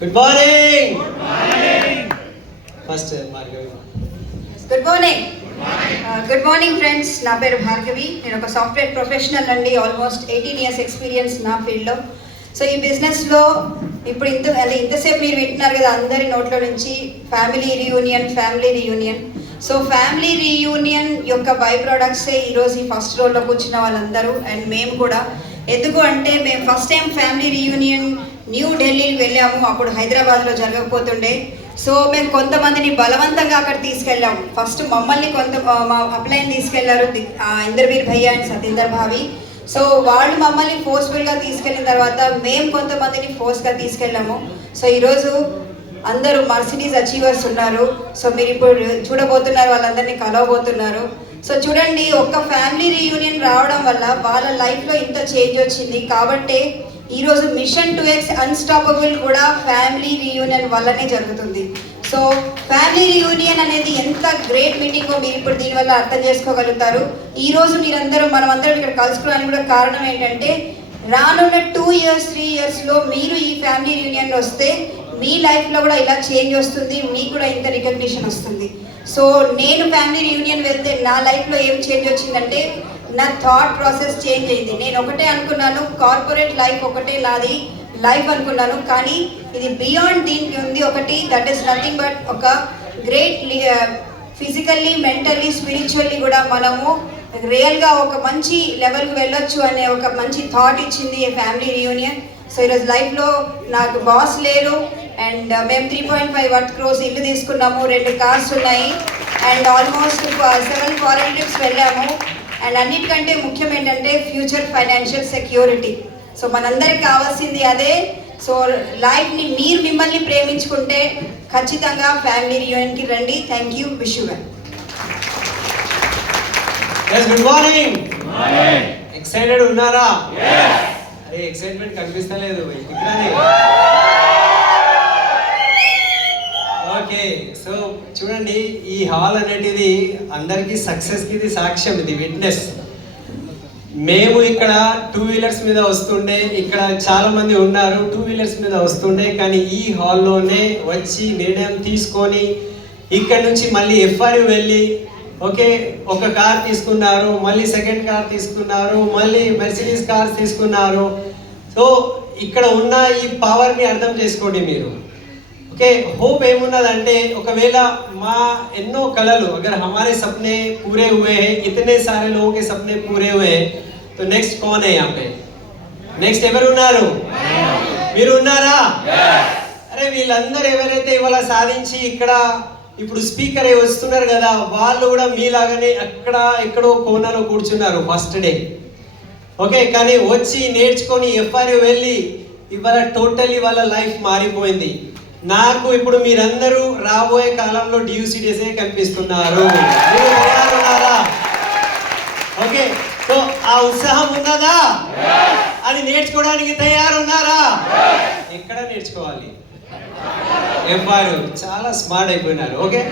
Good morning. First Bhargavi. Good morning friends. నా పేరు భార్గవి. నేను ఒక సాఫ్ట్వేర్ ప్రొఫెషనల్ అండి. ఆల్మోస్ట్ 18 years ఎక్స్పీరియన్స్ నా ఫీల్డ్లో. సో ఈ బిజినెస్లో ఇప్పుడు ఇంతసేపు మీరు వింటున్నారు కదా అందరి నోట్లో నుంచి family reunion. So family reunion యొక్క బై ప్రోడక్ట్సే ఈరోజు ఈ ఫస్ట్ రోల్లో కూర్చున్న వాళ్ళందరూ అండ్ మేము కూడా. ఎందుకు అంటే మేము first time family reunion new ఢిల్లీకి వెళ్ళాము. అప్పుడు హైదరాబాద్లో జరగకపోతుండే. సో మేము కొంతమందిని బలవంతంగా అక్కడ తీసుకెళ్ళాము. ఫస్ట్ మమ్మల్ని మా అప్లైన్ తీసుకెళ్లారు ఇందర్వీర్ భయ్య అండ్ సతీందర్ భావి. సో వాళ్ళు మమ్మల్ని ఫోర్స్ఫుల్గా తీసుకెళ్ళిన తర్వాత మేము కొంతమందిని ఫోర్స్గా తీసుకెళ్ళాము. సో ఈరోజు అందరూ మర్సిడీస్ అచీవర్స్ ఉన్నారు. సో మీరు ఇప్పుడు చూడబోతున్నారు, వాళ్ళందరినీ కలవబోతున్నారు. సో చూడండి, ఒక్క ఫ్యామిలీ రీయూనియన్ రావడం వల్ల వాళ్ళ లైఫ్లో ఇంత చేంజ్ వచ్చింది. కాబట్టి ఈరోజు మిషన్ 2X అన్స్టాపబుల్ కూడా ఫ్యామిలీ రీయూనియన్ వల్లనే జరుగుతుంది. సో ఫ్యామిలీ రీయూనియన్ అనేది ఎంత గ్రేట్ మీటింగో మీరు ఇప్పుడు దీనివల్ల అర్థం చేసుకోగలుగుతారు. ఈరోజు మనమందరం ఇక్కడ కలుసుకోవడానికి కూడా కారణం ఏంటంటే రానున్న 2 years 3 yearsలో మీరు ఈ ఫ్యామిలీ రీయూనియన్ వస్తే మీ లైఫ్లో కూడా ఇలా చేంజ్ వస్తుంది, మీకు కూడా ఇంత రికగ్నిషన్ వస్తుంది. సో నేను ఫ్యామిలీ రీయూనియన్ వెళ్తే నా లైఫ్లో ఏం చేంజ్ వచ్చిందంటే నా థాట్ ప్రాసెస్ చేంజ్ అయింది. నేను ఒకటే అనుకున్నాను, కార్పొరేట్ లైఫ్ ఒకటే నాది లైఫ్ అనుకున్నాను. కానీ ఇది బియాండ్ దీనికి ఉంది ఒకటి, దట్ ఈస్ నథింగ్ బట్ ఒక గ్రేట్ ఫిజికల్లీ మెంటల్లీ స్పిరిచువల్లీ కూడా మనము రియల్గా ఒక మంచి లెవెల్కి వెళ్ళొచ్చు అనే ఒక మంచి థాట్ ఇచ్చింది ఈ ఫ్యామిలీ రీయూనియన్. సో ఈరోజు లైఫ్లో నాకు బాస్ లేరు అండ్ మేము 3.5 crores ఇల్లు తీసుకున్నాము, 2 కార్స్ ఉన్నాయి అండ్ ఆల్మోస్ట్ 7 foreign trips వెళ్ళాము. అండ్ అన్నిటికంటే ముఖ్యం ఏంటంటే ఫ్యూచర్ ఫైనాన్షియల్ సెక్యూరిటీ. సో మనందరికి కావాల్సింది అదే. సో లైఫ్ని మిమ్మల్ని ప్రేమించుకుంటే ఖచ్చితంగా ఫ్యామిలీ రీయూనియన్కి రండి. Thank you. Wish you well. Good morning. Excited ఉన్నారా? అరే ఎక్సైట్మెంట్ కనిపిస్తలేదు. ఓకే, సో చూడండి, ఈ హాల్ అనేటిది అందరికీ సక్సెస్కి ఇది సాక్ష్యం, ఇది విట్నెస్. మేము ఇక్కడ 2 wheelers మీద వస్తుండే, ఇక్కడ చాలా మంది ఉన్నారు 2 wheelers మీద వస్తుండే, కానీ ఈ హాల్లోనే వచ్చి నిర్ణయం తీసుకొని ఇక్కడ నుంచి మళ్ళీ FRU వెళ్ళి ఓకే ఒక కార్ తీసుకున్నారు, మళ్ళీ సెకండ్ కార్ తీసుకున్నారు, మళ్ళీ మెర్సిడీస్ కార్స్ తీసుకున్నారు. సో ఇక్కడ ఉన్న ఈ పవర్ని అర్థం చేసుకోండి మీరు. ఓకే, होप ఏమున్నదంటే ఒకవేళ మా ఎన్నో కలలు अगर हमारे सपने पूरे हुए हैं, इतने सारे लोगों के सपने पूरे हुए हैं, तो नेक्स्ट कौन है यहाँ पे? నెక్స్ట్ ఎవరు ఉన్నారు? మీరు ఉన్నారా? అరే వీళ్ళందరూ ఎవరైతే ఇవాళ సాధించి ఇక్కడ ఇప్పుడు స్పీకర్ అయి వస్తున్నారు కదా, వాళ్ళు కూడా మీలాగానే అక్కడ ఎక్కడో కోనలో కూర్చున్నారు ఫస్ట్ డే. ఓకే, కానీ వచ్చి నేర్చుకొని FRU వెళ్ళి ఇవాళ టోటల్లీ వాళ్ళ లైఫ్ మారిపోయింది. నాకు ఇప్పుడు మీరందరూ రాబోయే కాలంలో DUCDSే కనిపిస్తున్నారు. మీరు తయారున్నారా? ఓకే, సో ఆ ఉత్సాహం ఉన్నదా? అది నేర్చుకోవడానికి తయారున్నారా? ఎక్కడ నేర్చుకోవాలి? FRU. చాలా స్మార్ట్ అయిపోయినారు. ఓకే.